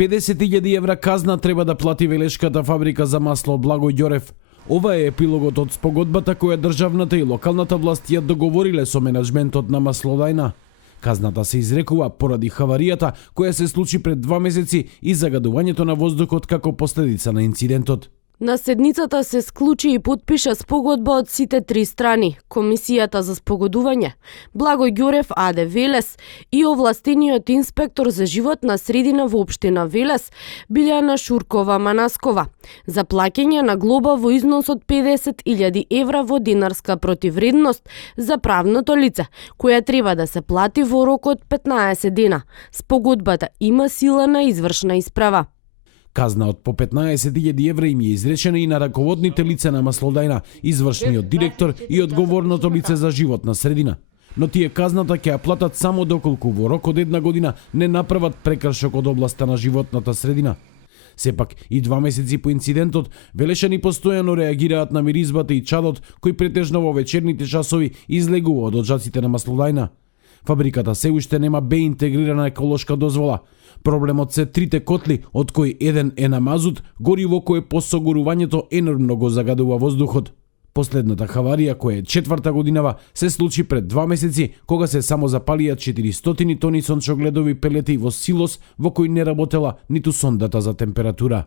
50.000 евра казна треба да плати велешката фабрика за масло Благој Ѓорев. Ова е епилогот од спогодбата која државната и локалната власт ја договориле со менаџментот на Маслодајна. Казната се изрекува поради хаваријата која се случи пред 2 месеци и загадувањето на воздухот како последица на инцидентот. На седницата се склучи и подпиша спогодба од сите три страни, Комисијата за спогодување, Благој Ѓорев АД Велес и овластениот инспектор за животна средина во општина Велес, Билјана Шуркова Манаскова, за плаќање на глоба во износ од 50.000 евра во динарска противвредност за правното лице, која треба да се плати во рок од 15 дена. Спогодбата има сила на извршна исправа. Казна од по 15.000 евра им е изречена и на раководните лица на Маслодајна, извршниот директор и одговорното лице за животна средина. Но тие казната ќе ја платат само доколку во рок од 1 година не направат прекршок од областа на животната средина. Сепак и 2 месеци по инцидентот, велешани постојано реагираат на миризбата и чадот кој претежно во вечерните часови излегува од оджаците на Маслодајна. Фабриката се уште нема бе интегрирана еколошка дозвола. Проблемот се трите котли, од кои еден е на мазут, гориво кое по согорувањето енормно го загадува воздухот. Последната хаварија, која е 4-та годинава, се случи пред 2 месеци, кога се само запалија 400 тони сончогледови пелети во силос во кој не работела ниту сондата за температура.